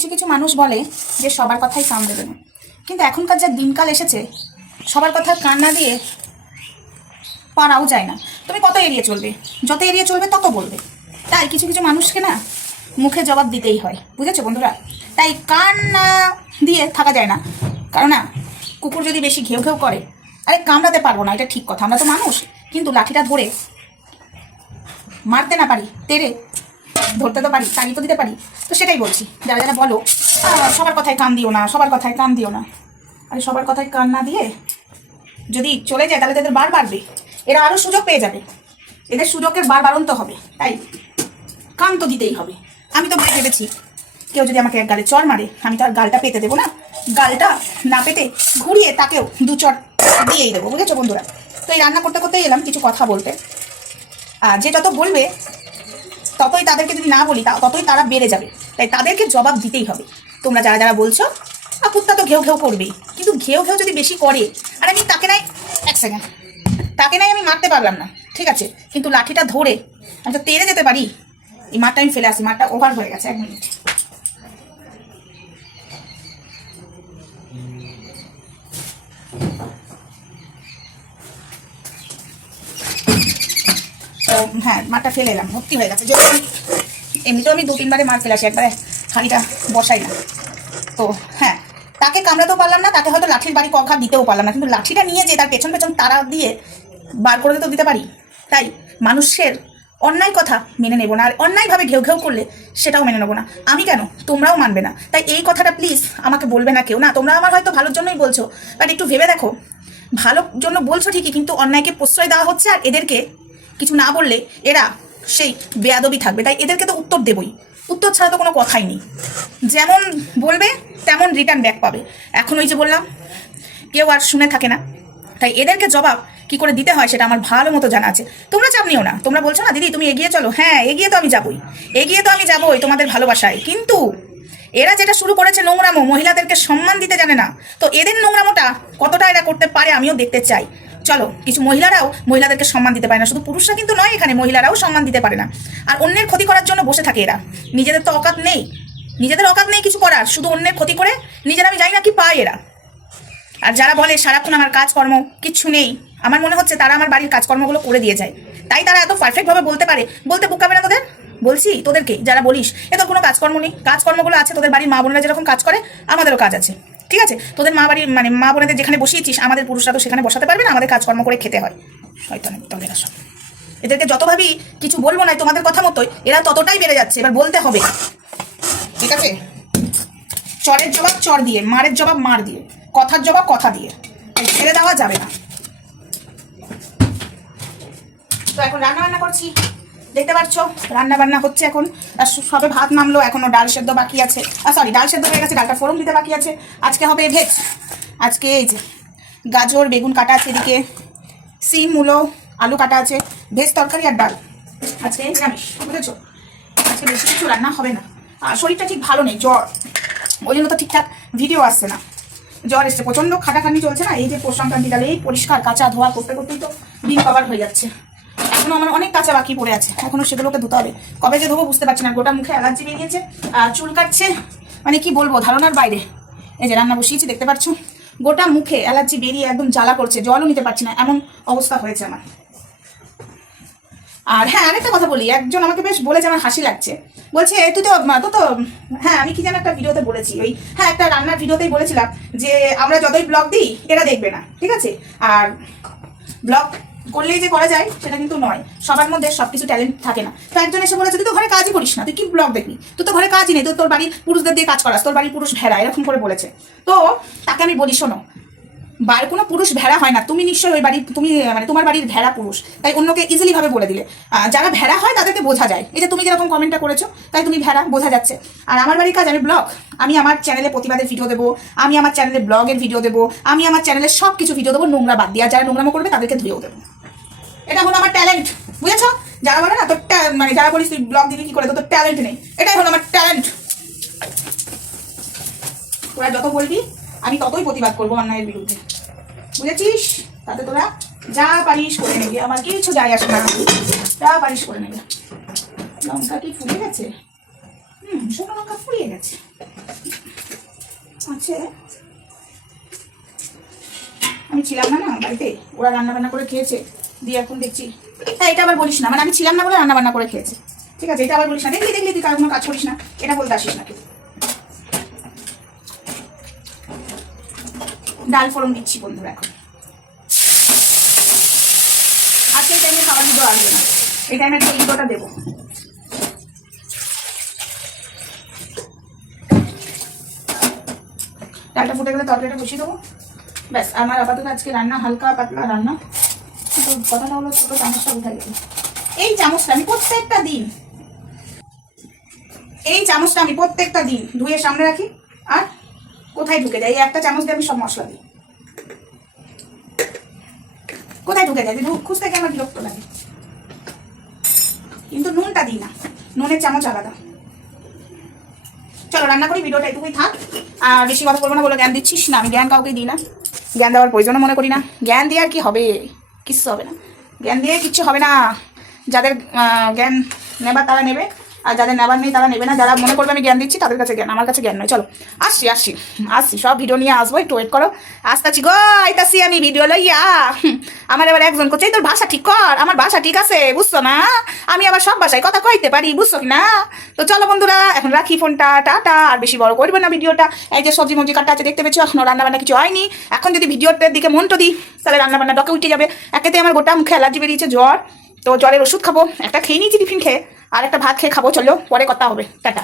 কিছু কিছু মানুষ বলে যে সবার কথাই কান দেবে না, কিন্তু এখনকার যা দিনকাল এসেছে সবার কথা কান না দিয়ে পারাও যায় না। তুমি কত এড়িয়ে চলবে, যত এড়িয়ে চলবে তত বলবে। তাই কিছু কিছু মানুষকে না মুখে জবাব দিতেই হয়, বুঝেছো বন্ধুরা? তাই কান না দিয়ে থাকা যায় না। কারণ না, কুকুর যদি বেশি ঘেউ ঘেউ করে, আরে কামড়াতে পারবো না, এটা ঠিক কথা, আমরা তো মানুষ, কিন্তু লাঠিটা ধরে মারতে না পারি, তেরে ধরতে তো পারি, তাড়িয়ে তো দিতে পারি। তো সেটাই বলছি, যারা যারা বলো সবার কথায় কান দিও না, সবার কথায় কান দিও না, আরে সবার কথায় কান না দিয়ে যদি চলে যায় তাহলে তাদের বার বাড়বে, এরা আরও সুযোগ পেয়ে যাবে, এদের সুযোগের বার বাড়ন্ত হবে। তাই কান তো দিতেই হবে। আমি তো ভেবেছি কেউ যদি আমাকে এক গালে চড় মারে, আমি তো আর গালটা পেতে দেবো না, গালটা না পেতে ঘুরিয়ে তাকেও দু চড় দিয়েই দেবো, বুঝেছো বন্ধুরা? তো এই রান্না করতে করতেই এলাম কিছু কথা বলতে। আর যে যত বলবে ততই তাদেরকে যদি না বলি ততই তারা বেড়ে যাবে, তাই তাদেরকে জবাব দিতেই হবে। তোমরা যারা যারা বলছো কুত্তা তো ঘেউ ঘেউ করবেই, কিন্তু ঘেউ ঘেউ যদি বেশি করে, আর আমি তাকে নাই, এক সেকেন্ড, তাকে নাই আমি মারতে পারলাম না, ঠিক আছে, কিন্তু লাঠিটা ধরে আমি তো তেড়ে যেতে পারি। এই মারটা আমি ফেলে আসি, মারটা ওভার হয়ে গেছে, 1 মিনিট। তো হ্যাঁ, মারটা ফেলে এলাম, ভর্তি হয়ে গেছে। যদি এমনিতেও আমি 2-3 বারে মার ফেলে আসি, একবারে হাঁড়িটা বসাই না। তো হ্যাঁ, তাকে কামড়াতেও পারলাম না, তাকে হয়তো লাঠির বাড়ি কখা দিতেও পারলাম না, কিন্তু লাঠিটা নিয়ে যে তার পেছন পেছন তারা দিয়ে বার করে তো দিতে পারি। তাই মানুষের অন্যায় কথা মেনে নেবো না, আর অন্যায়ভাবে ঘেউ ঘেউ করলে সেটাও মেনে নেবো না। আমি কেন, তোমরাও মানবে না। তাই এই কথাটা প্লিজ আমাকে বলবে না কেউ। না, তোমরা আমার হয়তো ভালোর জন্যই বলছো, বাট একটু ভেবে দেখো, ভালোর জন্য বলছো ঠিকই, কিন্তু অন্যায়কে প্রশ্রয় দেওয়া হচ্ছে, আর এদেরকে কিছু না বললে এরা সেই বেয়াদবি থাকবে। তাই এদেরকে তো উত্তর দেবই, উত্তর ছাড়া তো কোনো কথাই নেই। যেমন বলবে তেমন রিটার্ন ব্যাক পাবে। এখন ওই যে বললাম, কেউ আর শুনে থাকে না, তাই এদেরকে জবাব কি করে দিতে হয় সেটা আমার ভালো মতো জানা আছে। তোমরা চাপ নিও না, তোমরা বলছো না দিদি তুমি এগিয়ে চলো, হ্যাঁ এগিয়ে তো আমি যাবই তোমাদের ভালোবাসায়, কিন্তু এরা যেটা শুরু করেছে নোংরামো, মহিলাদেরকে সম্মান দিতে জানে না। তো এদের নোংরামোটা কতটা এরা করতে পারে আমিও দেখতে চাই। চলো, কিছু মহিলারাও মহিলাদেরকে সম্মান দিতে পারে না, শুধু পুরুষরা কিন্তু নয়, এখানে মহিলারাও সম্মান দিতে পারে না, আর অন্যের ক্ষতি করার জন্য বসে থাকে এরা। নিজেদের তো অকাত নেই, কিছু করার, শুধু অন্যের ক্ষতি করে নিজেরা আমি জানি না কি পায় এরা। আর যারা বলে সারাক্ষণ আমার কাজকর্ম কিচ্ছু নেই, আমার মনে হচ্ছে তারা আমার বাড়ির কাজকর্মগুলো করে দিয়ে যায়, তাই তারা এত পারফেক্টভাবে বলতে পারে। বলতে বোকাবে না তোদের? বলছি তোদেরকে, যারা বলিস এ তোর কোনো কাজকর্ম নেই, কাজকর্মগুলো আছে, তোদের বাড়ির মা বোনেরা যেরকম কাজ করে আমাদেরও কাজ আছে, ঠিক আছে? তোদের মা বাড়ির মানে মা বোনেদের যেখানে বসিয়েছিস, আমাদের পুরুষরা তো সেখানে বসাতে পারবে না, আমাদের কাজকর্ম করে খেতে হয়। শয়তান তোদের সব। এদেরকে যতভাবে কিছু বলবো না তোমাদের কথা মতোই এরা ততটাই বেড়ে যাচ্ছে, এবার বলতে হবে, ঠিক আছে? চরের জবাব চর দিয়ে, মারের জবাব মার দিয়ে, কথার জবাব কথা দিয়ে, ছেড়ে দেওয়া যাবে না। তো এখন রান্না বান্না করছি, দেখতে পাচ্ছ রান্না বান্না হচ্ছে এখন। সবে ভাত নামলো, এখনো ডাল সেদ্ধ বাকি আছে, ডাল সেদ্ধ হয়ে গেছে, ডালটা ফোড়ন দিতে বাকি আছে। আজকে হবে ভেজ। আজকে এই যে গাজর বেগুন কাটা আছে, এদিকে সিম মূলো আলু কাটা আছে, ভেজ তরকারি আর ডাল। আজকে নিরামিষ, বুঝেছো? আজকে বেশি কিছু রান্না হবে না। আর শরীরটা ঠিক ভালো নেই, জ্বর, ওই জন্য তো ঠিকঠাক ভিডিও আসছে না। জ্বর এসছে, প্রচন্ড খাটাখাটনি চলছে না, এই যে পৌষ সংক্রান্তি গেলে এই পরিষ্কার কাঁচা ধোয়া করতে করতেই তো দিন কভার হয়ে যাচ্ছে। এখনো আমার অনেক কাঁচা বাকি পড়ে আছে, এখনো সেগুলোকে ধুতে হবে। কবে যে ধোবো বুঝতে পারছি না, গোটা মুখে অ্যালার্জি বেরিয়েছে, চুল কাটছে, মানে কি বলবো, ধারণার বাইরে। এই যে রান্না বসিয়েছি, দেখতে পাচ্ছ গোটা মুখে অ্যালার্জি বেরিয়ে একদম জ্বালা করছে, জলও নিতে পারছি না, এমন অবস্থা হয়েছে আমার। আর হ্যাঁ, আরেকটা কথা বলি, একজন আমাকে বেশ বলেছে, আমার হাসি লাগছে, বলছে তুই তো হ্যাঁ, আমি কি যেন একটা ভিডিওতে বলেছি, ওই হ্যাঁ একটা রান্নার ভিডিওতেই বলেছিলাম যে আমরা যতই ব্লগ দিই এরা দেখবে না, ঠিক আছে? আর ব্লগ করলেই যে করা যায় সেটা কিন্তু নয়, সবার মধ্যে সবকিছু ট্যালেন্ট থাকে না। তো একজন এসে বলেছে তুই তো ঘরে কাজই করিস না, তুই কি ব্লগ দেখবি, তুই তো ঘরে কাজই নেই, তোর বাড়ির পুরুষদের দিয়ে কাজ করাস, তোর বাড়ির পুরুষ ভেড়া, এরকম করে বলেছে। তো তাকে আমি বলি, শোনো, বার কোনো পুরুষ ভেড়া হয় না, তুমি নিশ্চয়ই ওই বাড়ির, তুমি মানে তোমার বাড়ির ভেড়া পুরুষ, তাই অন্যকে ইজিলি ভাবে বলে দিলে। যারা ভেড়া হয় তাদেরকে বোঝা যায়, এই যে তুমি যেরকম কমেন্টটা করেছো, তাই তুমি ভেড়া, বোঝা যাচ্ছে। আর আমার বাড়ির কাজ, আমি ব্লগ, আমি আমার চ্যানেলে প্রতিবাদের ভিডিও দেবো, আমি আমার চ্যানেলে ব্লগের ভিডিও দেবো, আমি আমার চ্যানেলে সব কিছু ভিডিও দেবো, নোংরা বাদ দিয়ে। আর যারা নোংরামো করবে তাদেরকে ধুয়েও দেবো, এটা হলো আমার ট্যালেন্ট, বুঝেছো? যারা বলে না তোর মানে যারা বলিস তুই ব্লগ দিবি কি করে, তোর ট্যালেন্ট নেই, এটাই হলো আমার ট্যালেন্ট। তোরা যত বলবি আমি ততই প্রতিবাদ করবো অন্যায়ের বিরুদ্ধে, বুঝেছিস? তাতে তোরা যা পারিস করে নেবে, আমার কিছু যায় আসে না, যা পারিস করে নেবে। লঙ্কা কি ফুরিয়ে গেছে? শুকনো লঙ্কা ফুরিয়ে গেছে। আছে, আমি ছিলাম না বাড়িতে, ওরা রান্না বান্না করে খেয়েছে, দিয়ে এখন দেখছি। হ্যাঁ এটা আবার বলিস না, মানে আমি ছিলাম না বলে রান্না বান্না করে খেয়েছে, ঠিক আছে? এটা আবার বলিস না, দেখলি দেখলি তুই কার কোনো কাজ করিস না, এটা বলতে আসিস না কেউ। ডাল ফোড়ন দিচ্ছি বন্ধুরা এখন। আজকে এই টাইমে খাবার ভিডিও আসবে না, এই টাইমে একটু ভিডিওটা দেবো। ডালটা ফুটে গেলে তরকারিটা বসিয়ে দেবো, ব্যাস। আমার আপাতত আজকে রান্না হালকা পাতলা রান্না। কিন্তু কথাটা হলো ছোটো চামচটা কোথায় গেছে? এই চামচটা আমি প্রত্যেকটা দিন, এই চামচটা আমি প্রত্যেকটা দিন ধুয়ে সামনে রাখি, আর কোথায় ঢুকে যায়? এই একটা চামচ দিয়ে আমি সব মশলা দিই, কোথায় ঢুকে যায়? খুঁজতে গিয়ে আমার বিরক্ত লাগে। কিন্তু নুনটা দিই না, নুনের চামচ আলাদা। চলো রান্না করি, ভিডিওটা এটুকুই থাক। আর বেশি কথা বলবো না, বলে জ্ঞান দিচ্ছিস না, আমি জ্ঞান কাউকে দিই না, জ্ঞান দেওয়ার প্রয়োজনও মনে করি না। জ্ঞান দিয়ে আর কি হবে? কিচ্ছু হবে না, জ্ঞান দিয়ে কিচ্ছু হবে না। যাদের জ্ঞান নেবার তারা নেবে, আর যাদের নেবার নেই তারা নেবে না। যারা মনে করবে আমি জ্ঞান দিচ্ছি তাদের কাছে জ্ঞান, আমার কাছে জ্ঞান নয়। চলো আসছি আসছি আসছি, সব ভিডিও নিয়ে আসবো, একটু ওয়েট করো। আসতেছি গো, আইতাছি আমি ভিডিও লইয়া। আমার এবার একজন করছে তোর ভাষা ঠিক কর, আমার ভাষা ঠিক আছে বুঝছো না? আমি আবার সব ভাষায় কথা কইতে পারি, বুঝছো কি না? তো চলো বন্ধুরা এখন রাখি ফোনটা, টাটা। আর বেশি বড় করবে না ভিডিওটা। এই যে সবজি মবজি কাটা আছে দেখতে পেয়েছো, এখনো রান্নাবান্না কিছু হয়নি। এখন যদি ভিডিওটার দিকে মনটা দিই তাহলে রান্নাবান্না ডকে উঠে যাবে। একেতে আমার গোটা মুখে অ্যালার্জি বেরিয়েছে, জ্বর, তো জ্বরের ওষুধ খাবো, একটা খেয়ে নিয়েছি টিফিন খেয়ে, আর একটা ভাত খেয়ে খাবো। চলো পরে কথা হবে, টাটা।